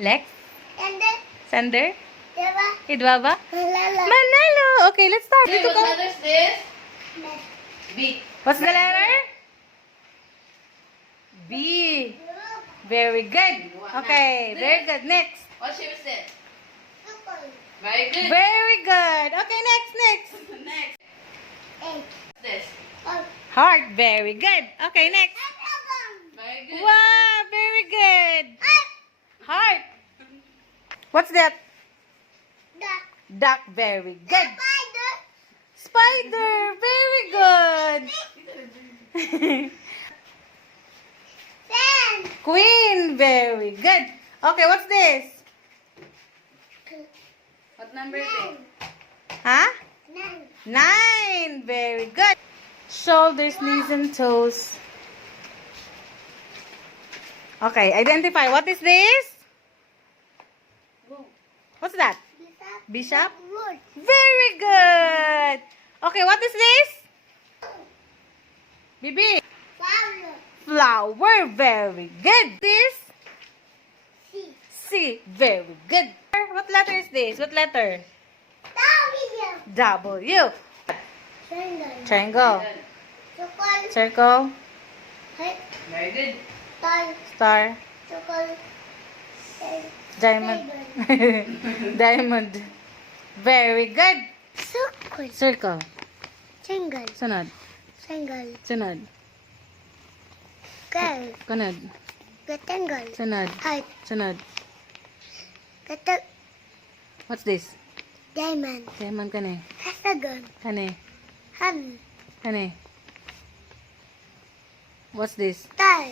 Lex? Sander? Diba? Idwaba? Malala. Manalo! Okay, let's start. Okay, Dito what ka. letter is this? B. What's the letter? B. Very good. Okay, very good. Next. What shape is this? Very good. Very good. Okay, next. Next. Egg. What's this? Heart. Very good. Okay, next. Very good. Wow, very good. Heart. What's that? Duck. Very good. Spider. Very good. Queen. Very good. Okay, what's this? What number is it? Huh? 9. Very good. Shoulders, knees, and toes. Okay, identify. What is this? What's that? Bishop? Very good. Okay, what is this? Bibi. Flower. Very good. This? C. Very good. What letter is this? What letter? W. Triangle. Circle. Very good. Star. Diamond. Diamond. Very good. Circle. Single. Sunod. Single. Sunod. Girl. Kunod. Rectangle. Sunod. Heart. Sunod. What's this? Diamond. Diamond kani. Hexagon. Kani. Hand. Kani. What's this? Star.